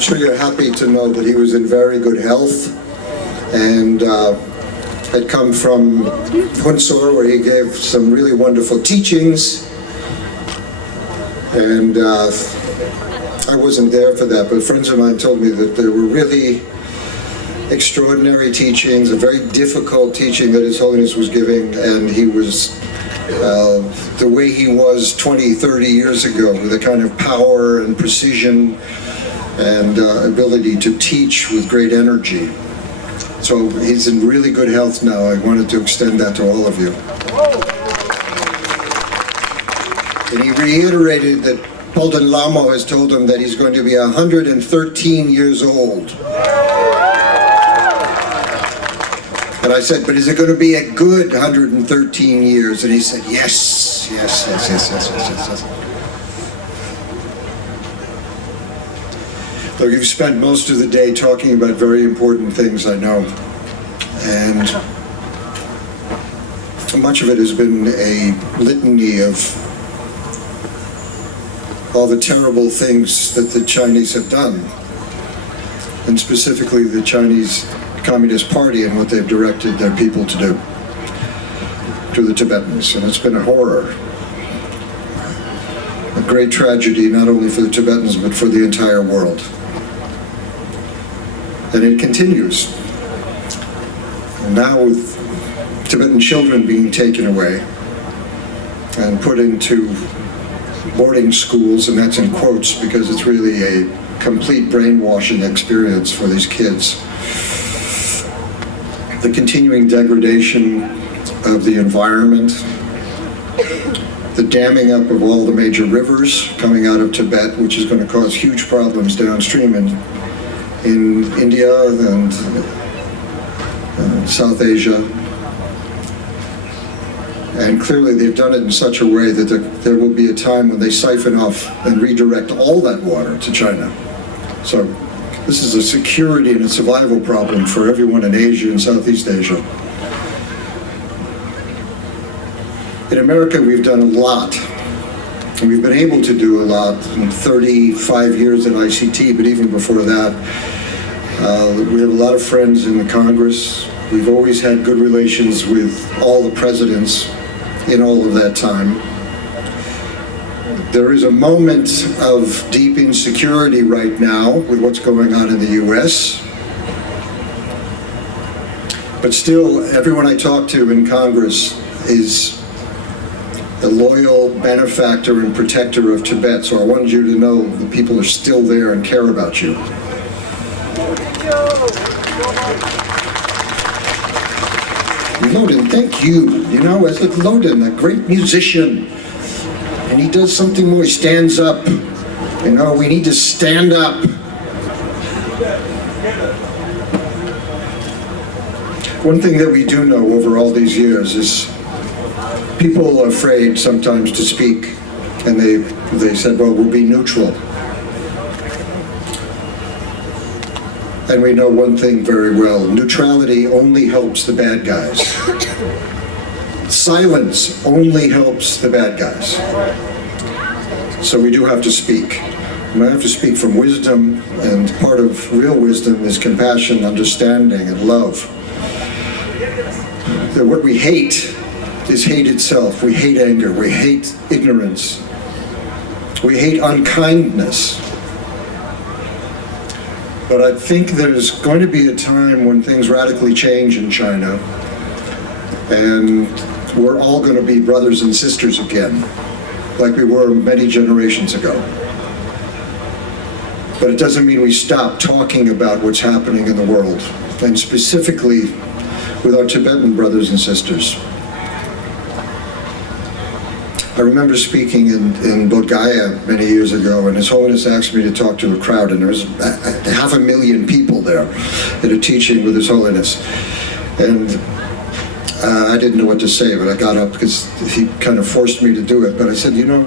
sure you're happy to know that he was in very good health and had come from Hunsor, where he gave some really wonderful teachings. And I wasn't there for that, but friends of mine told me that there were really extraordinary teachings, a very difficult teaching that His Holiness was giving, and he was the way he was 20, 30 years ago, with a kind of power and precision and ability to teach with great energy. So he's in really good health now. I wanted to extend that to all of you. And he reiterated that Palden Lamo has told him that he's going to be 113 years old. And I said, but is it going to be a good 113 years? And he said, yes, yes, yes, yes, yes, yes, yes. Look, you've spent most of the day talking about very important things, I know. And much of it has been a litany of all the terrible things that the Chinese have done, and specifically the Chinese Communist Party and what they've directed their people to do to the Tibetans. And it's been a horror, a great tragedy, not only for the Tibetans but for the entire world. And it continues. And now with Tibetan children being taken away and put into boarding schools, and that's in quotes because it's really a complete brainwashing experience for these kids. The continuing degradation of the environment, the damming up of all the major rivers coming out of Tibet, which is going to cause huge problems downstream in India and South Asia. And clearly they've done it in such a way that there will be a time when they siphon off and redirect all that water to China. So this is a security and a survival problem for everyone in Asia and Southeast Asia. In America, we've done a lot. And we've been able to do a lot in 35 years at ICT, but even before that, we have a lot of friends in the Congress. We've always had good relations with all the presidents in all of that time. There is a moment of deep insecurity right now with what's going on in the US. But still, everyone I talk to in Congress is a loyal benefactor and protector of Tibet. So I wanted you to know the people are still there and care about you. Loden, thank you. You know, as with Loden, a great musician, and he does something more, he stands up. You know, we need to stand up. One thing that we do know over all these years is people are afraid sometimes to speak, and they said, well, we'll be neutral. And we know one thing very well: neutrality only helps the bad guys. Silence only helps the bad guys. So we do have to speak. And I have to speak from wisdom, and part of real wisdom is compassion, understanding, and love. That what we hate is hate itself. We hate anger, we hate ignorance, we hate unkindness. But I think there's going to be a time when things radically change in China, and we're all going to be brothers and sisters again, like we were many generations ago. But it doesn't mean we stop talking about what's happening in the world, and specifically with our Tibetan brothers and sisters. I remember speaking in Bodh Gaya many years ago, and His Holiness asked me to talk to a crowd, and there was 500,000 people there at a teaching with His Holiness. And I didn't know what to say, but I got up because he kind of forced me to do it. But I said, you know,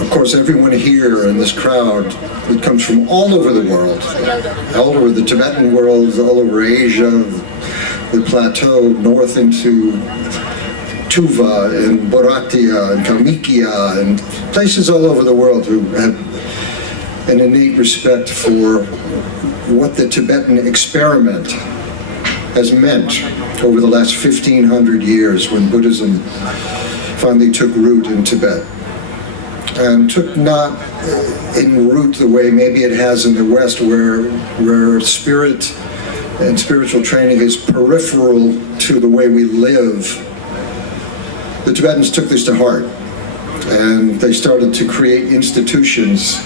of course, everyone here in this crowd, it comes from all over the world, all over the Tibetan world, all over Asia, the plateau, north into Tuva and Boratia and Kalmykia and places all over the world who have an innate respect for what the Tibetan experiment has meant over the last 1,500 years when Buddhism finally took root in Tibet. And took not in root the way maybe it has in the West, where spirit and spiritual training is peripheral to the way we live. The Tibetans took this to heart, and they started to create institutions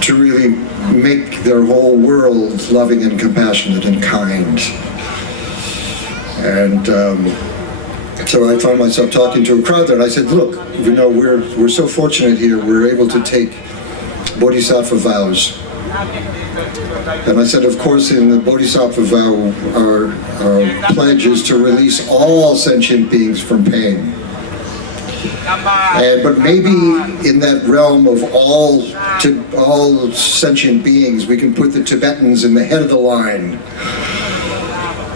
to really make their whole world loving and compassionate and kind. And so I found myself talking to a crowd there, and I said, look, you know, we're so fortunate here, we're able to take bodhisattva vows. And I said, of course, in the bodhisattva vow, our pledge is to release all sentient beings from pain. But maybe in that realm of all sentient beings, we can put the Tibetans in the head of the line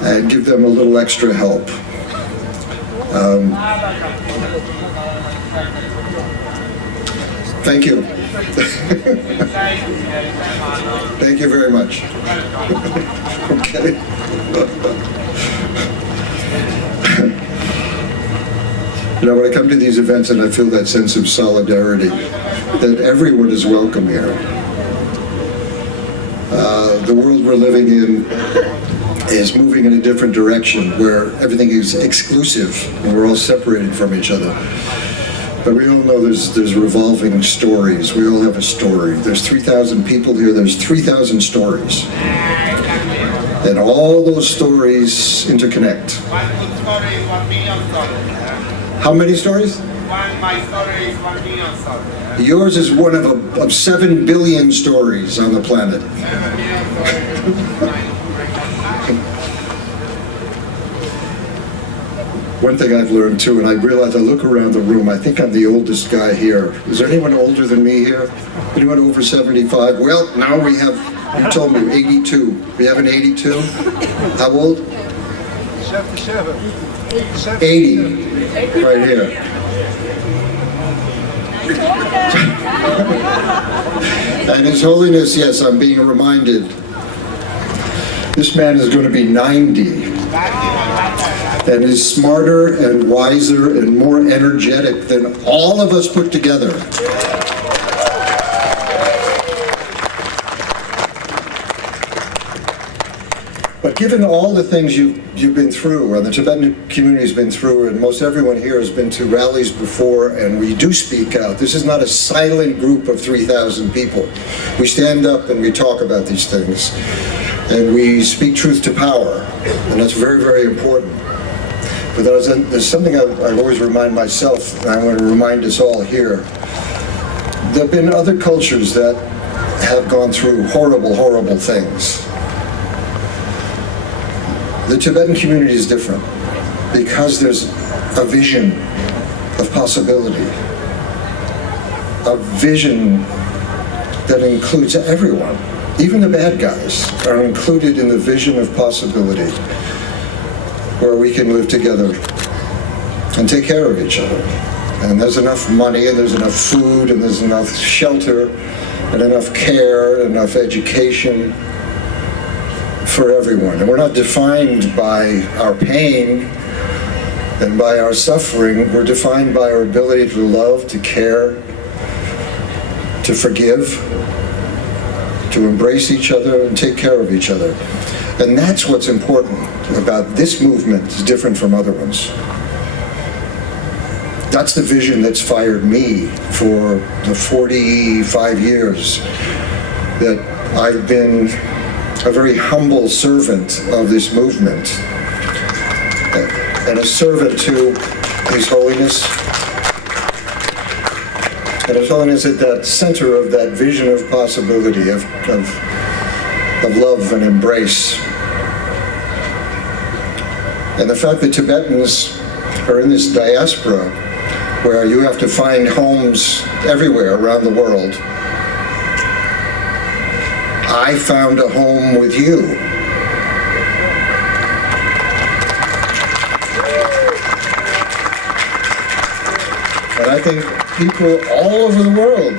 and give them a little extra help. Thank you. Thank you very much. Okay. You know, when I come to these events and I feel that sense of solidarity, that everyone is welcome here. The world we're living in is moving in a different direction, where everything is exclusive and we're all separated from each other. But we all know there's revolving stories. We all have a story. There's 3,000 people here. There's 3,000 stories. And all those stories interconnect. How many stories? My story is 1 million stories. Yours is one of 7 billion stories on the planet. 7 million stories. One thing I've learned too, and I realize I look around the room, I think I'm the oldest guy here. Is there anyone older than me here? Anyone over 75? Well, now we have, you told me, 82. We have an 82? How old? 80. Right here. And His Holiness, yes, I'm being reminded, this man is going to be 90. And is smarter and wiser and more energetic than all of us put together. But given all the things you've been through, and the Tibetan community's been through, and most everyone here has been to rallies before, and we do speak out. This is not a silent group of 3,000 people. We stand up and we talk about these things. And we speak truth to power. And that's very, very important. But there's something I always remind myself, and I want to remind us all here. There have been other cultures that have gone through horrible, horrible things. The Tibetan community is different because there's a vision of possibility, a vision that includes everyone. Even the bad guys are included in the vision of possibility, where we can live together and take care of each other. And there's enough money, and there's enough food, and there's enough shelter, and enough care, and enough education for everyone. And we're not defined by our pain and by our suffering. We're defined by our ability to love, to care, to forgive, to embrace each other and take care of each other. And that's what's important about this movement. It's different from other ones. That's the vision that's fired me for the 45 years that I've been a very humble servant of this movement, and a servant to His Holiness. And His Holiness at that center of that vision of possibility, of love and embrace. And the fact that Tibetans are in this diaspora where you have to find homes everywhere around the world. I found a home with you. And I think people all over the world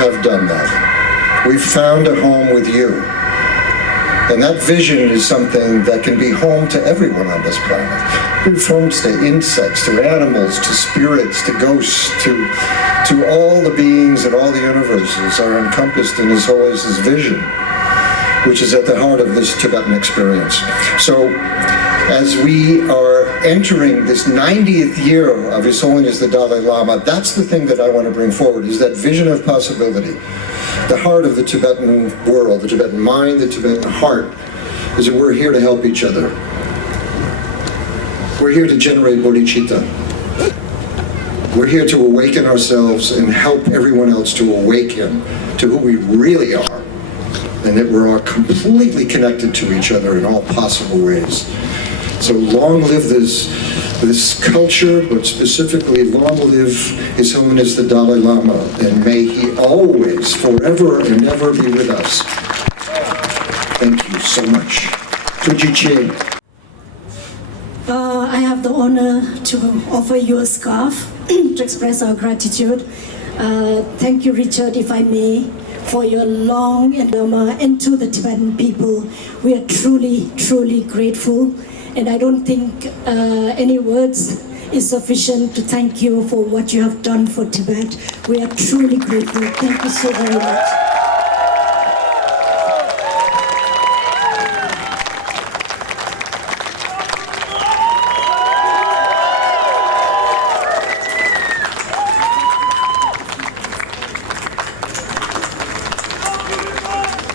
have done that. We've found a home with you. And that vision is something that can be home to everyone on this planet. From to insects, to animals, to spirits, to ghosts, to all the beings and all the universes are encompassed in His Holiness's vision, which is at the heart of this Tibetan experience. So, as we are entering this 90th year of His Holiness the Dalai Lama, that's the thing that I want to bring forward, is that vision of possibility. The heart of the Tibetan world, the Tibetan mind, the Tibetan heart, is that we're here to help each other. We're here to generate bodhicitta. We're here to awaken ourselves and help everyone else to awaken to who we really are, and that we're all completely connected to each other in all possible ways. So long live this culture, but specifically long live His Holiness the Dalai Lama, and may he always, forever and ever be with us. Thank you so much. Tuji Ching. I have the honor to offer you a scarf to express our gratitude. Thank you, Richard, if I may, for your long and to the Tibetan people. We are truly, truly grateful. And I don't think any words is sufficient to thank you for what you have done for Tibet. We are truly grateful. Thank you so very much.